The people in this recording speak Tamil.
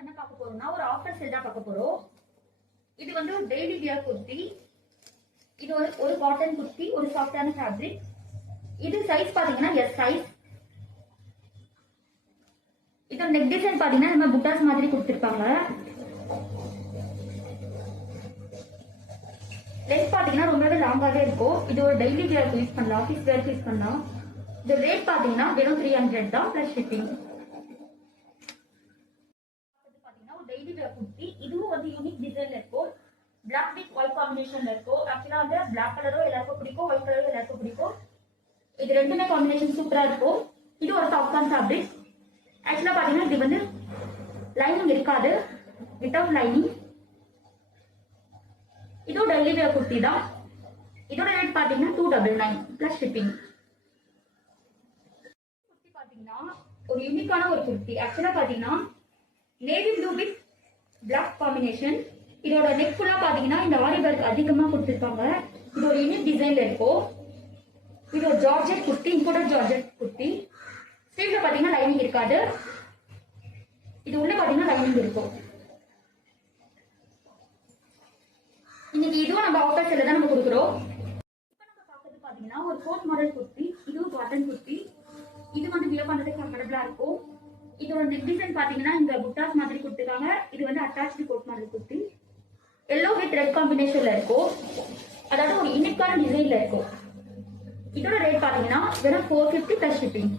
என்ன பார்க்க போறோம்னா ஒரு ஆஃபர் சேல் தான் பார்க்க போறோம். இது வந்து ஒரு டெய்லி வியர் குர்த்தி. இது ஒரு காட்டன் குர்த்தி, ஒரு சாஃப்டான ஃபேப்ரிக். இது சைஸ் பாத்தீங்கன்னா எஸ் சைஸ். இது நெக் டிசைன் பாத்தீங்கன்னா நம்ம புட்டாஸ் மாதிரி கொடுத்திருப்பாங்க. லென்த் பாத்தீங்கன்னா ரொம்பவே லாங்காவே இருக்கும். இது ஒரு டெய்லி வியர் யூஸ் பண்ணலாம், ஆஃபீஸ் வியர் யூஸ் பண்ணலாம். இது ரேட் பாத்தீங்கன்னா வெறும் 300 தான் பிளஸ் ஷிப்பிங். டெய்லி வேர் குர்த்தி. இதுவும் வந்து யூனிக் டிசைன்ல இருக்கும். பிளாக் வித் ஒயிட் காம்பினேஷன்ல இருக்கும். ஆக்சுவலா வந்து பிளாக் கலரும் எல்லாருக்கும் பிடிக்கும், ஒயிட் கலரும் எல்லாருக்கும் பிடிக்கும். இது ரெண்டுமே காம்பினேஷன் சூப்பரா இருக்கும். இது ஒரு சாஃப்டான ஃபேப்ரிக். ஆக்சுவலா பாத்தீங்கன்னா இது வந்து லைனிங் இருக்காது, வித்தவுட் லைனிங். இதுவும் டெய்லி வேர் குர்த்தி தான். இதோட ரேட் பாத்தீங்கன்னா 299 பிளஸ் ஷிப்பிங். குர்த்தி பாத்தீங்கன்னா ஒரு யூனிக்கான ஒரு குர்த்தி. ஆக்சுவலா பாத்தீங்கன்னா navy blue with black combination. இதோட நெக் ஃபுல்லா பாத்தீங்கன்னா இந்த ஆரி ஒர்க் அதிகமா கொடுத்திருப்பாங்க. இது ஒரு யூனிக் டிசைன்ல இருக்கும். இது ஒரு georgette kurti, imported georgette kurti. ஸ்லீவ்ல பாத்தீங்கன்னா லைனிங் இருக்காது. இது உள்ள பாத்தீங்கன்னா லைனிங் இருக்கும். இன்னைக்கு இதுவும் நம்ம ஆஃபர் சேல்ல தான் நம்ம கொடுக்குறோம். இப்போ நம்ம பார்க்கறது பாத்தீங்கன்னா ஒரு கோட் மாடல் குர்த்தி. இதுவும் காட்டன் குர்த்தி. இது வந்து வியர் பண்றதுக்கு கம்ஃபர்டபுளா இருக்கும். இதோட நெக் டிசைன் பாத்தீங்கன்னா இந்த புட்டாஸ் மாதிரி கொடுத்துருக்காங்க. இது வந்து attached coat model kurti. Yellow with red காம்பினேஷன்ல இருக்கும். அதாவது ஒரு யூனிக்கான டிசைன்ல இருக்கும். இதோட ரேட் பாத்தீங்கன்னா வெறும் 450 பிளஸ் ஷிப்பிங்.